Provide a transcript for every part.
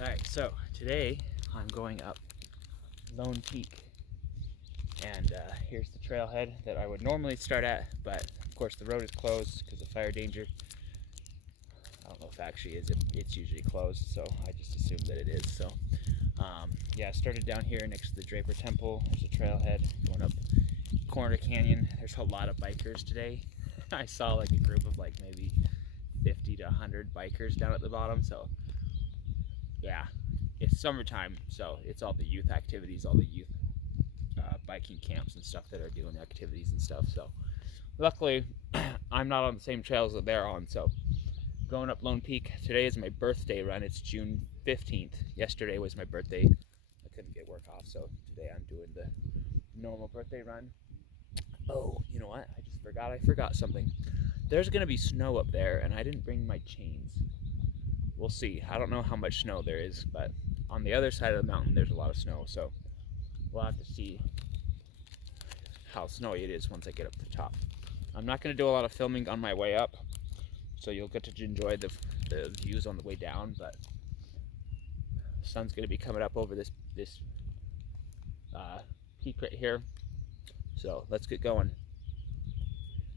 Alright, so today I'm going up Lone Peak, and here's the trailhead that I would normally start at, but of course the road is closed because of fire danger. I don't know if it actually is, it's usually closed, so I just assumed that it is. So yeah, I started down here next to the Draper Temple. There's a trailhead going up Corner Canyon. There's a lot of bikers today. I saw like a group of like maybe 50 to 100 bikers down at the bottom, so yeah, it's summertime, so it's all the youth activities, all the youth biking camps and stuff that are doing activities and stuff. So luckily I'm not on the same trails that they're on. So going up Lone Peak, today is my birthday run. It's June 15th. Yesterday was my birthday. I couldn't get work off, so today I'm doing the normal birthday run. Oh, you know what? I forgot something. There's gonna be snow up there, and I didn't bring my chains. We'll see. I don't know how much snow there is, but on the other side of the mountain there's a lot of snow, so we'll have to see how snowy it is once I get up to the top. I'm not going to do a lot of filming on my way up, so you'll get to enjoy the views on the way down, but the sun's going to be coming up over this peak right here, so let's get going.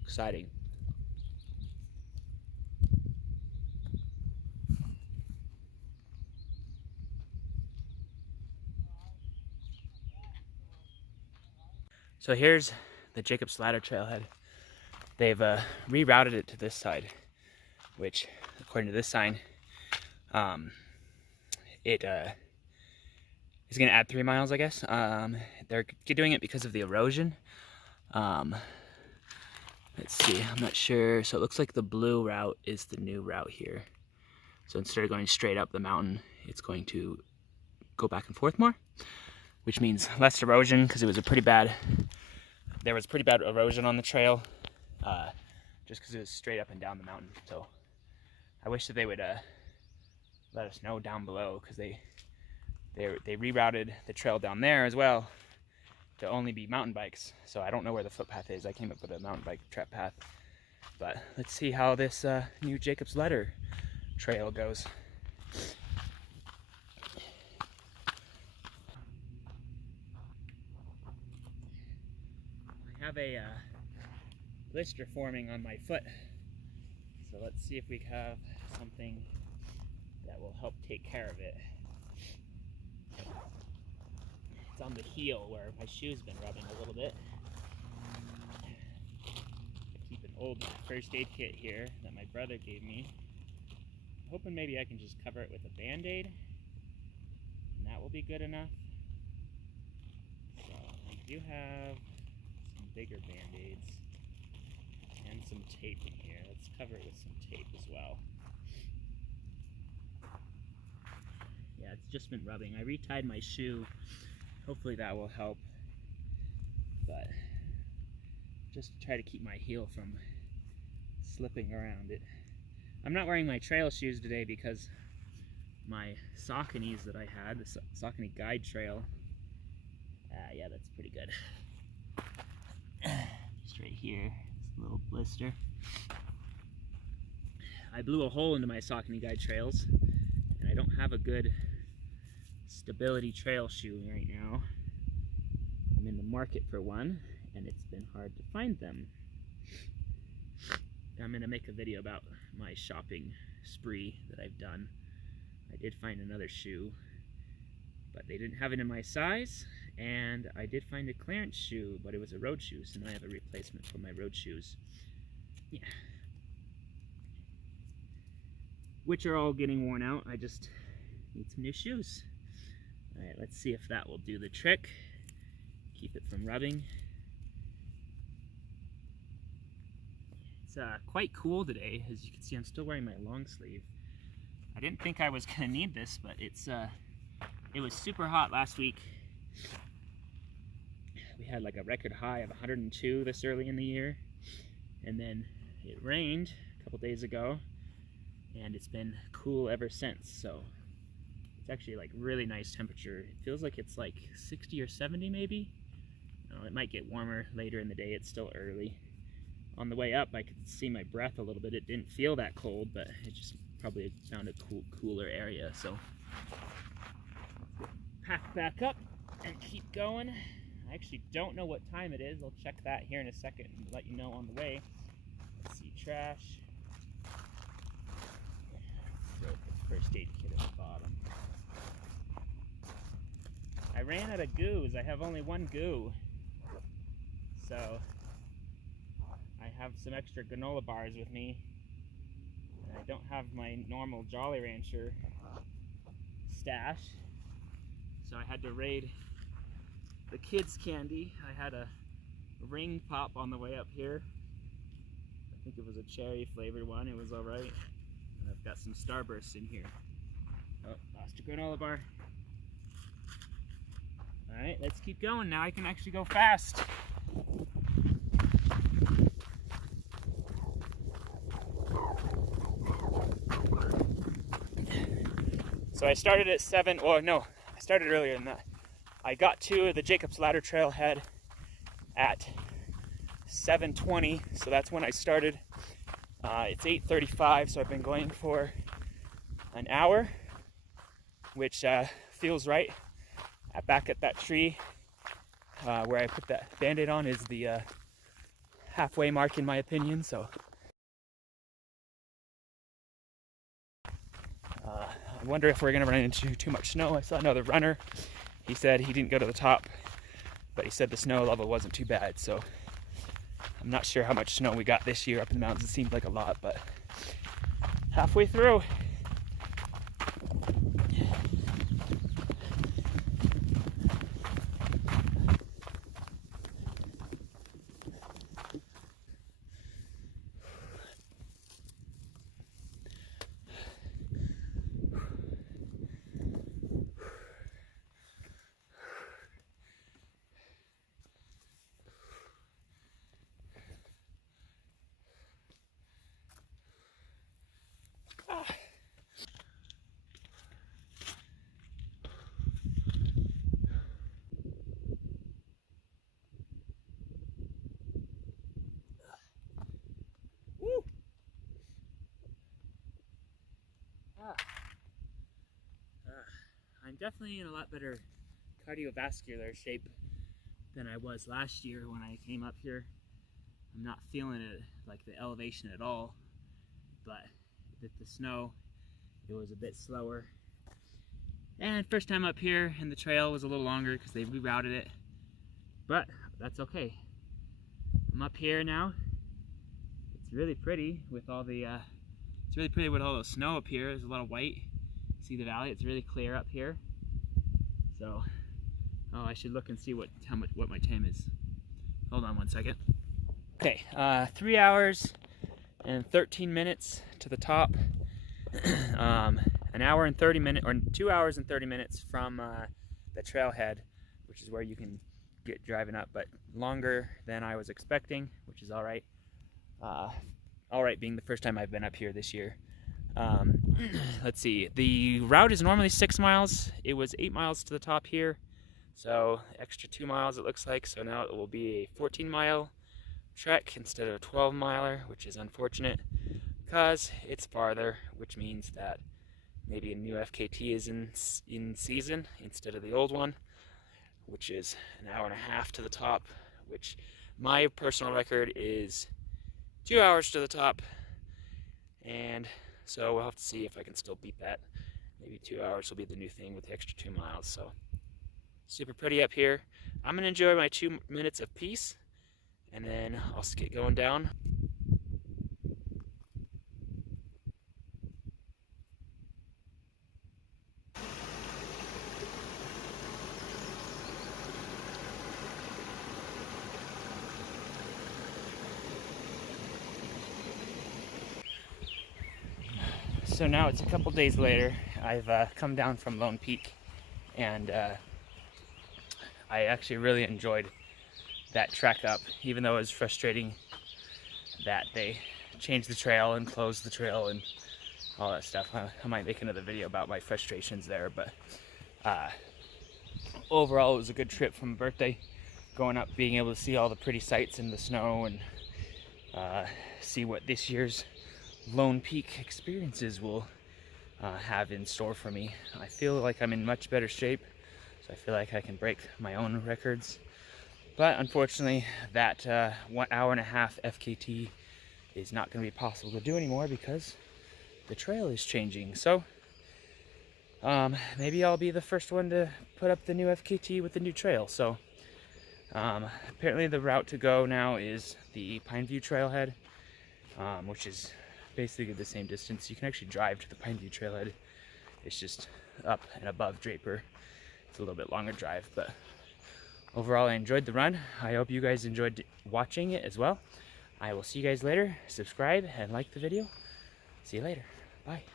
Exciting. So here's the Jacob's Ladder trailhead. They've rerouted it to this side, which, according to this sign, it is going to add 3 miles, I guess. They're doing it because of the erosion. Let's see, I'm not sure. So it looks like the blue route is the new route here. So instead of going straight up the mountain, it's going to go back and forth more, which means less erosion, because there was pretty bad erosion on the trail, just because it was straight up and down the mountain. So I wish that they would let us know down below, because they rerouted the trail down there as well to only be mountain bikes. So I don't know where the footpath is. I came up with a mountain bike trap path, but let's see how this new Jacob's Ladder trail goes. I have a blister forming on my foot, so let's see if we have something that will help take care of it. It's on the heel where my shoe's been rubbing a little bit. I keep an old first aid kit here that my brother gave me. I'm hoping maybe I can just cover it with a band-aid, and that will be good enough. So I do have some bigger band-aids and some tape in here. Let's cover it with some tape as well. Yeah, it's just been rubbing. I retied my shoe. Hopefully that will help, but just to try to keep my heel from slipping around it. I'm not wearing my trail shoes today because my Sauconys that I had, the Saucony Guide Trail, yeah, that's pretty good. Just right here, this little blister. I blew a hole into my Saucony Guide Trails, and I don't have a good stability trail shoe right now. I'm in the market for one, and it's been hard to find them. I'm going to make a video about my shopping spree that I've done. I did find another shoe, but they didn't have it in my size, and I did find a clearance shoe, but it was a road shoe, so now I have a replacement for my road shoes. Yeah. Which are all getting worn out. I just need some new shoes. Alright, let's see if that will do the trick. Keep it from rubbing. It's quite cool today. As you can see, I'm still wearing my long sleeve. I didn't think I was gonna need this, but it was super hot last week. We had like a record high of 102 this early in the year, and then it rained a couple days ago, and it's been cool ever since. So it's actually like really nice temperature. It feels like it's like 60 or 70 maybe. It might get warmer later in the day. It's still early. On the way up, I could see my breath a little bit. It didn't feel that cold, but it just probably found a cooler area. So hack back up and keep going. I actually don't know what time it is. I'll check that here in a second and let you know on the way. Let's see, trash. Throw the first aid kit at the bottom. I ran out of goos. I have only one goo. So I have some extra granola bars with me. And I don't have my normal Jolly Rancher stash. So I had to raid the kids' candy. I had a ring pop on the way up here. I think it was a cherry flavored one. It was alright. And I've got some Starbursts in here. Oh, lost a granola bar. Alright, let's keep going. Now I can actually go fast. So I started at 7, well no, I started earlier than that. I got to the Jacob's Ladder trailhead at 7:20, so that's when I started. It's 8:35, so I've been going for an hour, which feels right. Back at that tree where I put that band-aid on is the halfway mark in my opinion, so I wonder if we're going to run into too much snow. I saw another runner. He said he didn't go to the top, but he said the snow level wasn't too bad, so I'm not sure how much snow we got this year up in the mountains. It seemed like a lot, but halfway through. I'm definitely in a lot better cardiovascular shape than I was last year when I came up here. I'm not feeling it like the elevation at all, but with the snow it was a bit slower. And first time up here, and the trail was a little longer because they rerouted it, but that's okay. I'm up here now. It's really pretty with all the all the snow up here. There's a lot of white. See the valley? It's really clear up here. So, oh, I should look and see what my time is. Hold on one second. Okay, 3 hours and 13 minutes to the top. An hour and 30 minutes, or 2 hours and 30 minutes from the trailhead, which is where you can get driving up, but longer than I was expecting, which is all right. All right, being the first time I've been up here this year. Let's see, the route is normally 6 miles. It was 8 miles to the top here, so extra 2 miles it looks like. So now it will be a 14-mile trek instead of a 12-miler, which is unfortunate because it's farther, which means that maybe a new FKT is in season instead of the old one, which is an hour and a half to the top, which my personal record is 2 hours to the top, and so we'll have to see if I can still beat that. Maybe 2 hours will be the new thing with the extra 2 miles. So super pretty up here. I'm gonna enjoy my 2 minutes of peace, and then I'll get going down. So now it's a couple days later. I've come down from Lone Peak, and I actually really enjoyed that trek up, even though it was frustrating that they changed the trail and closed the trail and all that stuff. I might make another video about my frustrations there, but overall it was a good trip from birthday. Going up, being able to see all the pretty sights in the snow, and see what this year's Lone Peak experiences will have in store for me. I feel like I'm in much better shape So I feel like I can break my own records. But unfortunately, that 1 hour and a half FKT is not going to be possible to do anymore because the trail is changing. So maybe I'll be the first one to put up the new FKT with the new trail. So apparently the route to go now is the Pineview Trailhead, which is basically the same distance. You can actually drive to the Pineview Trailhead. It's just up and above Draper. It's a little bit longer drive, but overall I enjoyed the run. I hope you guys enjoyed watching it as well. I will see you guys later. Subscribe and like the video. See you later. Bye.